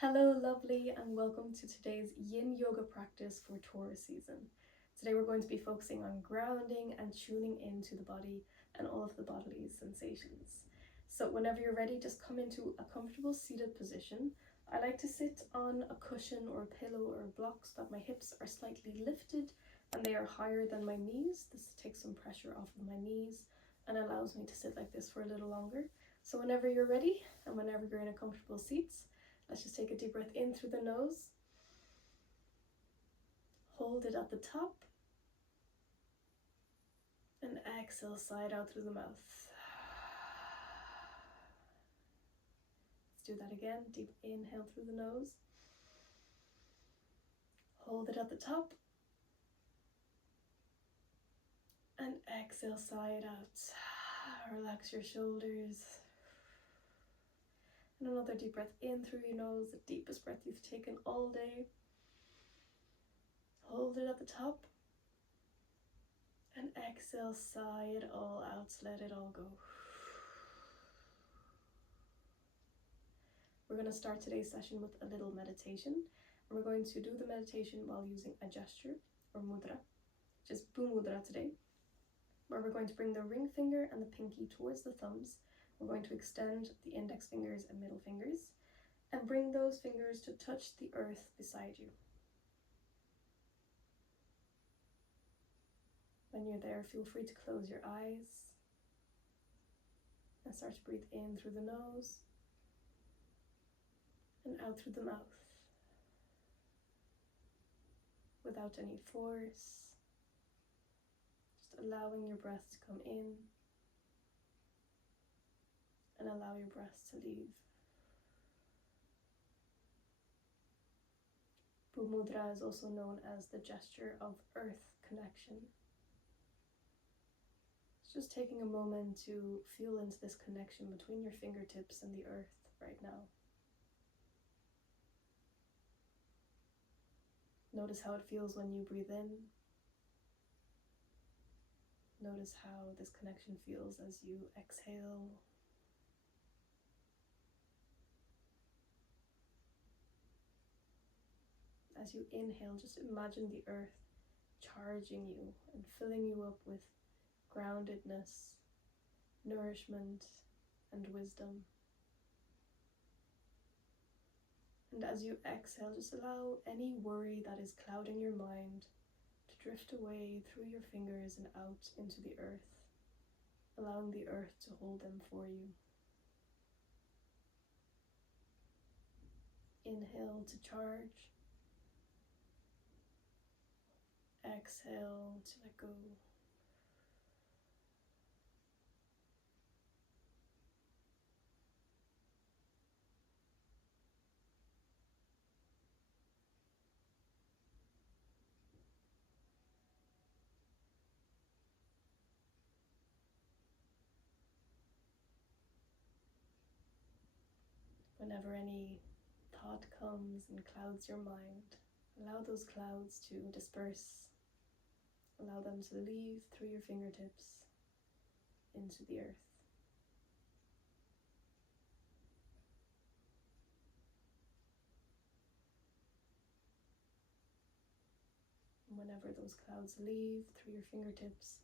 Hello lovely, and welcome to today's Yin Yoga practice for Taurus season. Today we're going to be focusing on grounding and tuning into the body and all of the bodily sensations. So whenever you're ready, just come into a comfortable seated position. I like to sit on a cushion or a pillow or a block so that my hips are slightly lifted and they are higher than my knees. This takes some pressure off of my knees and allows me to sit like this for a little longer. So whenever you're ready and whenever you're in a comfortable seat, let's just take a deep breath in through the nose. Hold it at the top. And exhale, sigh it out through the mouth. Let's do that again. Deep inhale through the nose. Hold it at the top. And exhale, sigh it out. Relax your shoulders. And another deep breath in through your nose, the deepest breath you've taken all day. Hold it at the top. And exhale, sigh it all out, let it all go. We're going to start today's session with a little meditation. And we're going to do the meditation while using a gesture or mudra, which is Bhu Mudra today, where we're going to bring the ring finger and the pinky towards the thumbs. We're going to extend the index fingers and middle fingers and bring those fingers to touch the earth beside you. When you're there, feel free to close your eyes and start to breathe in through the nose and out through the mouth without any force, just allowing your breath to come in and allow your breath to leave. Bhu Mudra is also known as the gesture of earth connection. It's just taking a moment to feel into this connection between your fingertips and the earth right now. Notice how it feels when you breathe in. Notice how this connection feels as you exhale. As you inhale, just imagine the earth charging you and filling you up with groundedness, nourishment, and wisdom. And as you exhale, just allow any worry that is clouding your mind to drift away through your fingers and out into the earth, allowing the earth to hold them for you. Inhale to charge. Exhale to let go. Whenever any thought comes and clouds your mind, allow those clouds to disperse. Allow them to leave through your fingertips into the earth. And whenever those clouds leave through your fingertips,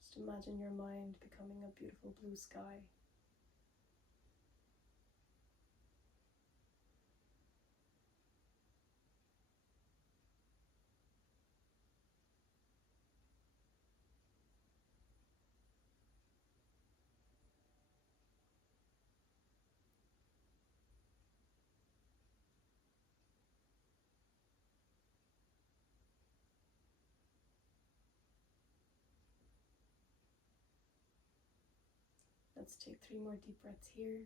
just imagine your mind becoming a beautiful blue sky. Let's take 3 more deep breaths here.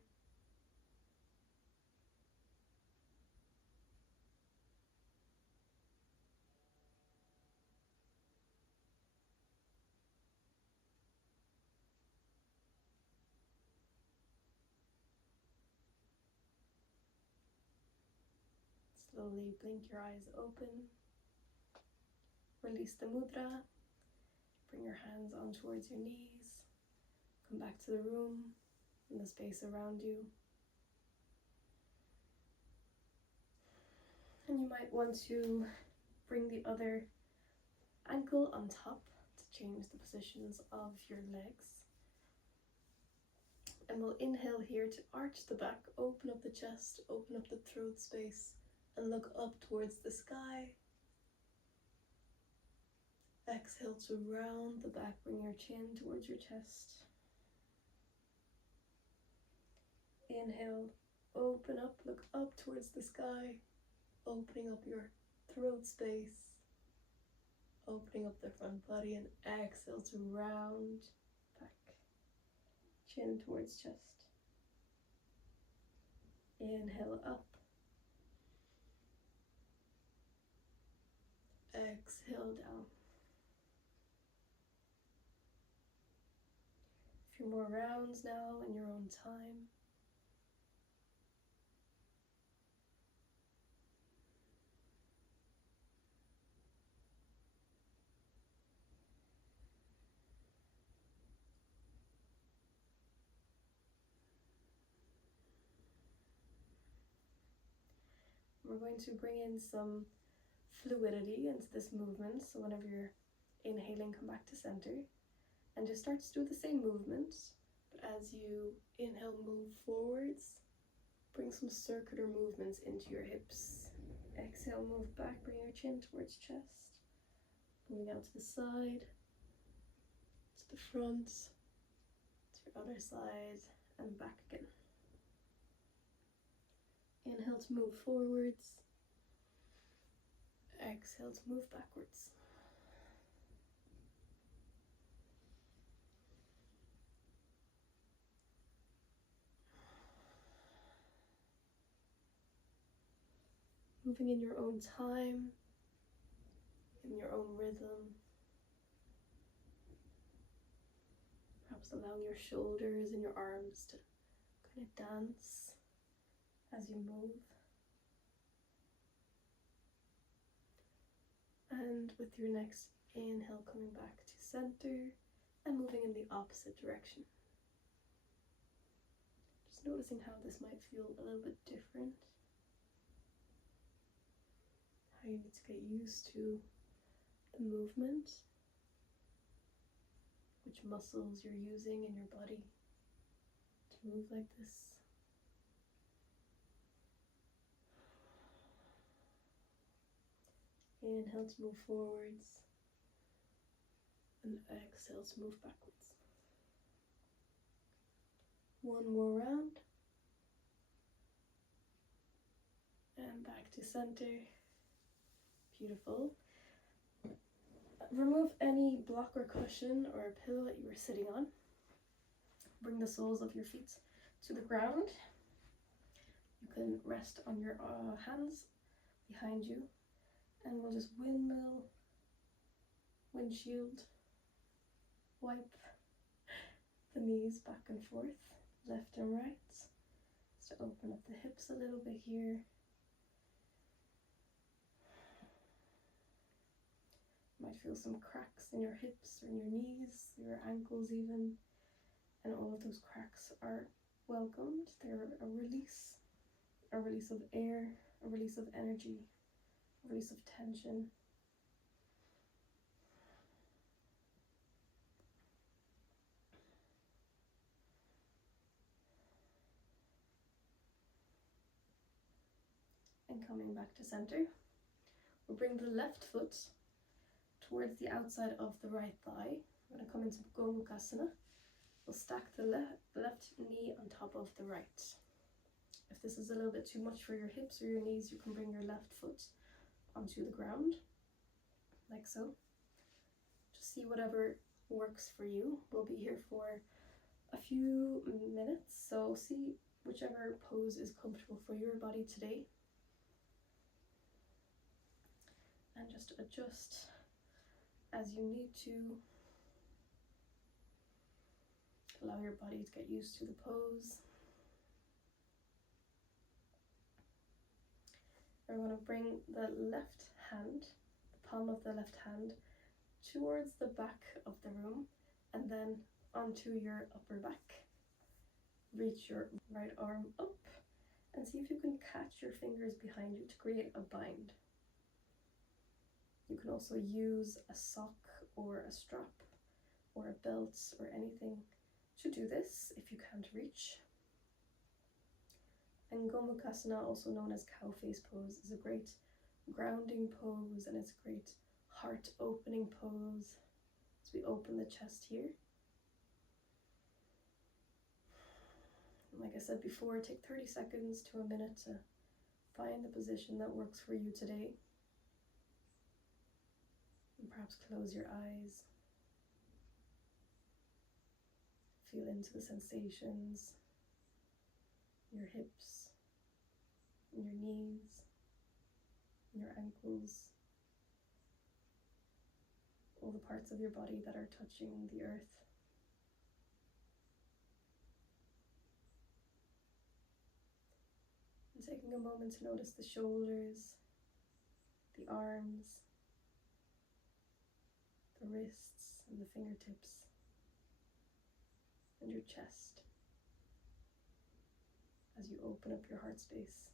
Slowly blink your eyes open. Release the mudra. Bring your hands on towards your knees. Come back to the room and the space around you. And you might want to bring the other ankle on top to change the positions of your legs. And we'll inhale here to arch the back, open up the chest, open up the throat space, and look up towards the sky. Exhale to round the back, bring your chin towards your chest. Inhale, open up, look up towards the sky, opening up your throat space, opening up the front body, and exhale to round back, chin towards chest. Inhale up, exhale down. A few more rounds now in your own time. We're going to bring in some fluidity into this movement. So whenever you're inhaling, come back to center and just start to do the same movement. But as you inhale, move forwards, bring some circular movements into your hips. Exhale, move back, bring your chin towards chest. Moving out to the side, to the front, to your other side, and back again. Inhale to move forwards. Exhale to move backwards. Moving in your own time, in your own rhythm. Perhaps allowing your shoulders and your arms to kind of dance as you move. And with your next inhale, coming back to center and moving in the opposite direction. Just noticing how this might feel a little bit different. How you need to get used to the movement, which muscles you're using in your body to move like this. Inhale to move forwards and exhale to move backwards. One more round. And back to center. Beautiful. Remove any block or cushion or pillow that you were sitting on. Bring the soles of your feet to the ground. You can rest on your hands behind you. And we'll just windshield, wipe the knees back and forth, left and right, just to open up the hips a little bit here. You might feel some cracks in your hips or in your knees, your ankles even, and all of those cracks are welcomed. They're a release of air, a release of energy, release of tension. And coming back to center, we'll bring the left foot towards the outside of the right thigh. We're going to come into Gomukhasana. We'll stack the left knee on top of the right. If this is a little bit too much for your hips or your knees, you can bring your left foot onto the ground, like so. Just see whatever works for you. We'll be here for a few minutes, so see whichever pose is comfortable for your body today. And just adjust as you need to. Allow your body to get used to the pose. We're going to bring the left hand, the palm of the left hand, towards the back of the room and then onto your upper back. Reach your right arm up And see if you can catch your fingers behind you to create a bind. You can also use a sock or a strap or a belt or anything to do this if you can't reach. And Gomukhasana, also known as cow face pose, is a great grounding pose, and it's a great heart opening pose. So we open the chest here. And like I said before, take 30 seconds to a minute to find the position that works for you today. And perhaps close your eyes. Feel into the sensations, your hips, and your knees, and your ankles, all the parts of your body that are touching the earth. And taking a moment to notice the shoulders, the arms, the wrists, and the fingertips, and your chest as you open up your heart space.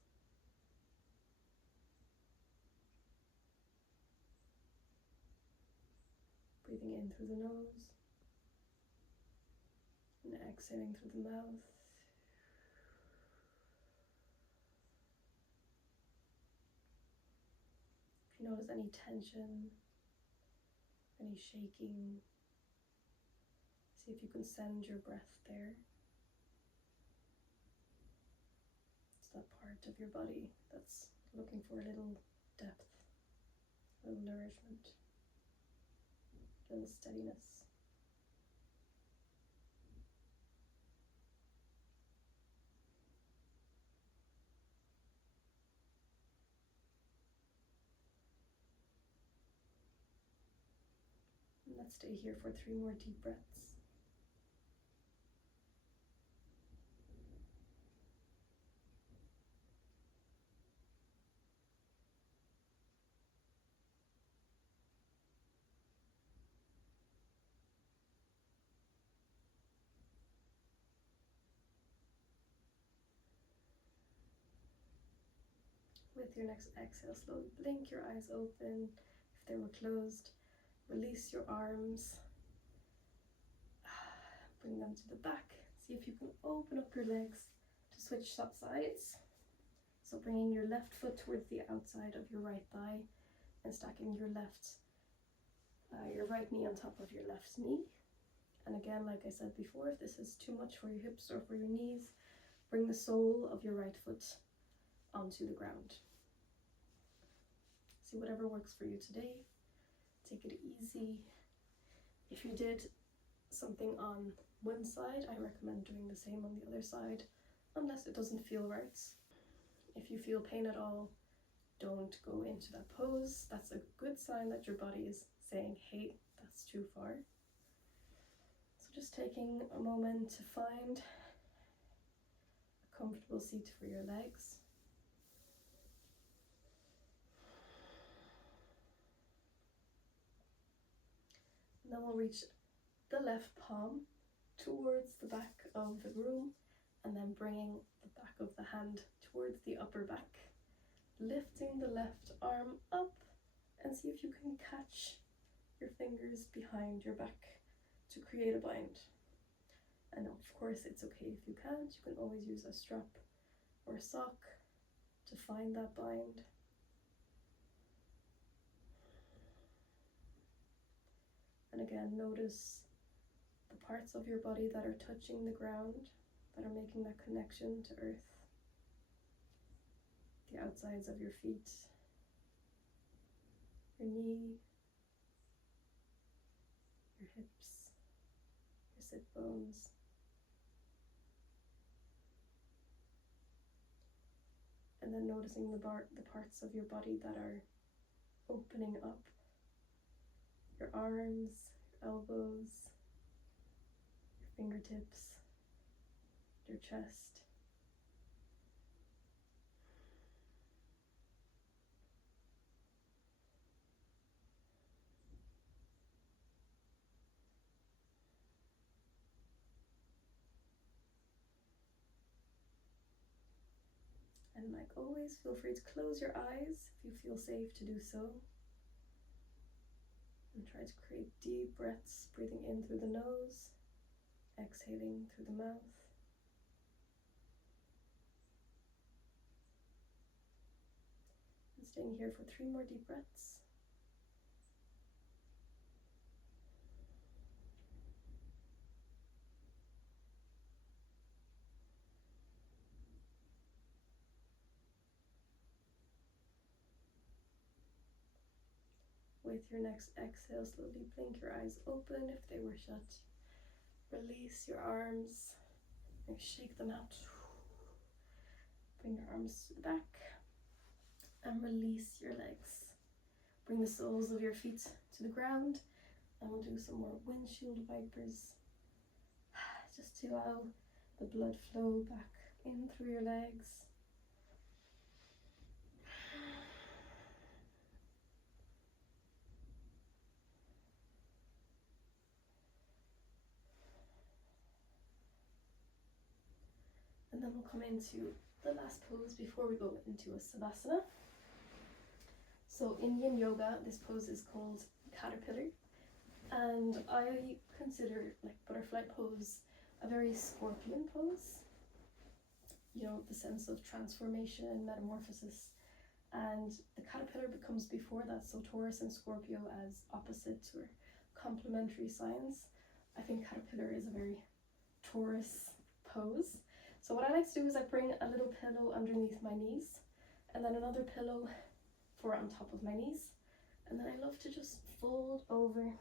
Breathing in through the nose and exhaling through the mouth. If you notice any tension, any shaking, see if you can send your breath there. It's that part of your body that's looking for a little depth, a little nourishment, a little steadiness. And let's stay here for 3 more deep breaths. With your next exhale, slowly blink your eyes open if they were closed. Release your arms. Bring them to the back. See if you can open up your legs to switch sides. So bringing your left foot towards the outside of your right thigh and stacking your right knee on top of your left knee. And again, like I said before, if this is too much for your hips or for your knees, bring the sole of your right foot onto the ground. See whatever works for you today. Take it easy. If you did something on one side, I recommend doing the same on the other side, unless it doesn't feel right. If you feel pain at all, don't go into that pose. That's a good sign that your body is saying, hey, that's too far. So just taking a moment to find a comfortable seat for your legs. And then we'll reach the left palm towards the back of the room, and then bringing the back of the hand towards the upper back. Lifting the left arm up, and see if you can catch your fingers behind your back to create a bind. And of course, it's okay if you can't. You can always use a strap or a sock to find that bind. And again, notice the parts of your body that are touching the ground, that are making that connection to earth. The outsides of your feet, your knee, your hips, your sit bones. And then noticing the parts of your body that are opening up. Your arms, your elbows, your fingertips, your chest. And like always, feel free to close your eyes if you feel safe to do so. And try to create deep breaths, breathing in through the nose, exhaling through the mouth. And staying here for 3 more deep breaths. With your next exhale, slowly blink your eyes open if they were shut. Release your arms and shake them out. Bring your arms to the back and release your legs. Bring the soles of your feet to the ground, and we'll do some more windshield wipers just to allow the blood flow back in through your legs. And then we'll come into the last pose before we go into a Savasana. So in Yin Yoga, this pose is called Caterpillar, and I consider like butterfly pose a very scorpion pose. You know, the sense of transformation and metamorphosis. And the caterpillar becomes before that, so Taurus and Scorpio as opposite or complementary signs. I think caterpillar is a very Taurus pose. So what I like to do is I bring a little pillow underneath my knees, and then another pillow for on top of my knees, and then I love to just fold over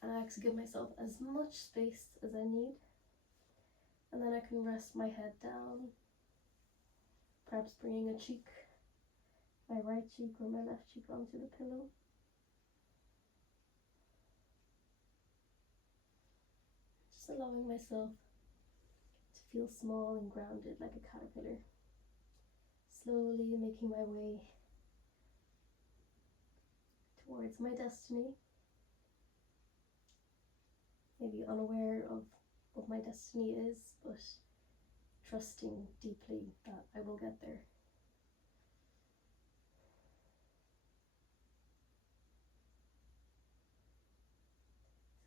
and I like to give myself as much space as I need, and then I can rest my head down, perhaps bringing a cheek, my right cheek or my left cheek onto the pillow. Just allowing myself to feel small and grounded like a caterpillar, slowly making my way towards my destiny. Maybe unaware of what my destiny is, but trusting deeply that I will get there.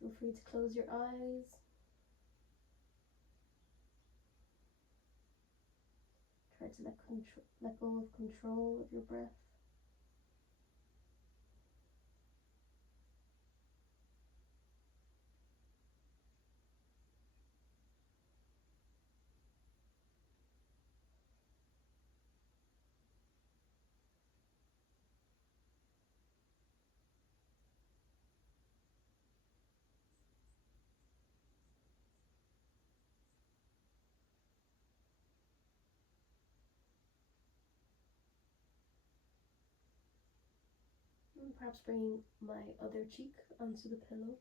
Feel free to close your eyes. Try to let go of control of your breath. And perhaps bringing my other cheek onto the pillow.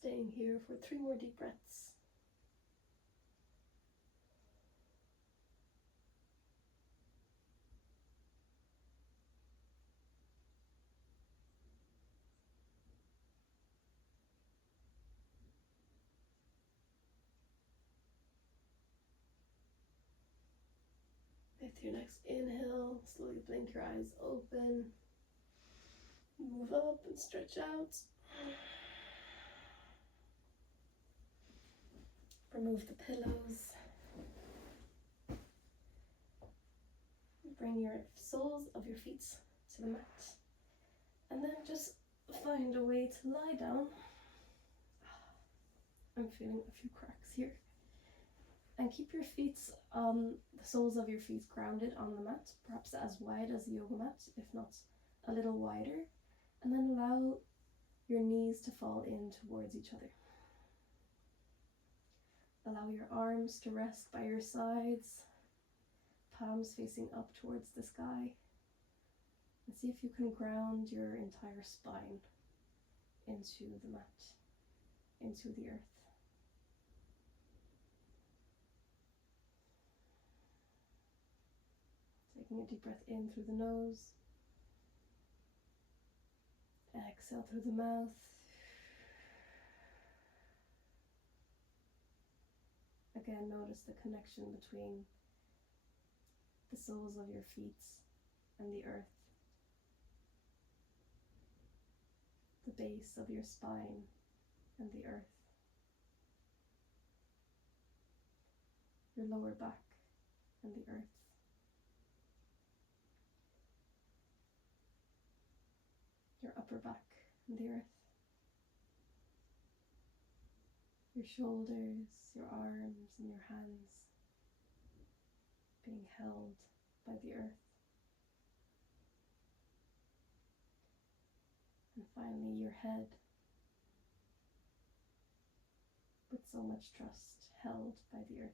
Staying here for 3 more deep breaths. With your next inhale, slowly blink your eyes open. Move up and stretch out. Remove the pillows. Bring your soles of your feet to the mat. And then just find a way to lie down. I'm feeling a few cracks here. And keep your feet, the soles of your feet grounded on the mat, perhaps as wide as the yoga mat, if not a little wider. And then allow your knees to fall in towards each other. Allow your arms to rest by your sides. palms facing up towards the sky. And see if you can ground your entire spine into the mat, into the earth. Taking a deep breath in through the nose. Exhale through the mouth. Again, notice the connection between the soles of your feet and the earth. The base of your spine and the earth. Your lower back and the earth. Your upper back and the earth. Your shoulders, your arms and your hands being held by the earth. And finally your head, with so much trust, held by the earth.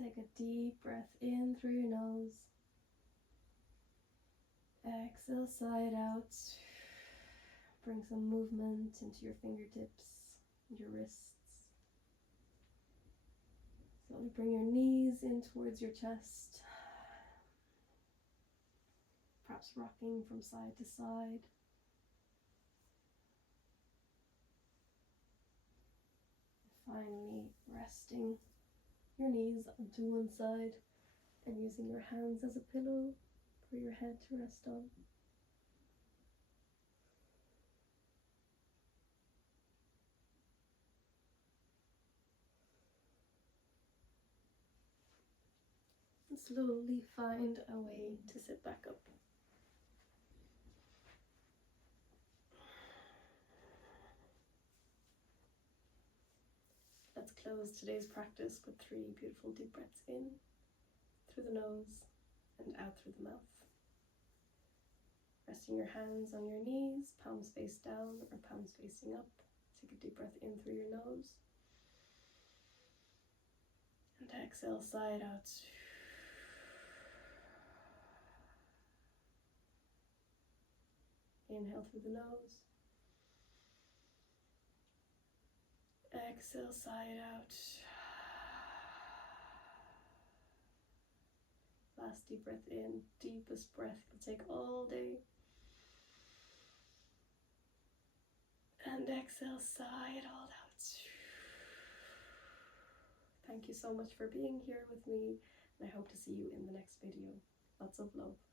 Take a deep breath in through your nose. Exhale, side out. Bring some movement into your fingertips and your wrists. Slowly bring your knees in towards your chest. Perhaps rocking from side to side. Finally, resting your knees onto one side and using your hands as a pillow for your head to rest on. And slowly find a way to sit back up. Let's close today's practice with 3 beautiful deep breaths in, through the nose, and out through the mouth. Resting your hands on your knees, palms face down or palms facing up. Take a deep breath in through your nose. And exhale, side out. Inhale through the nose. Exhale, side out. Last deep breath in, deepest breath you'll take all day. And exhale, sigh it all out. Thank you so much for being here with me, and I hope to see you in the next video. Lots of love.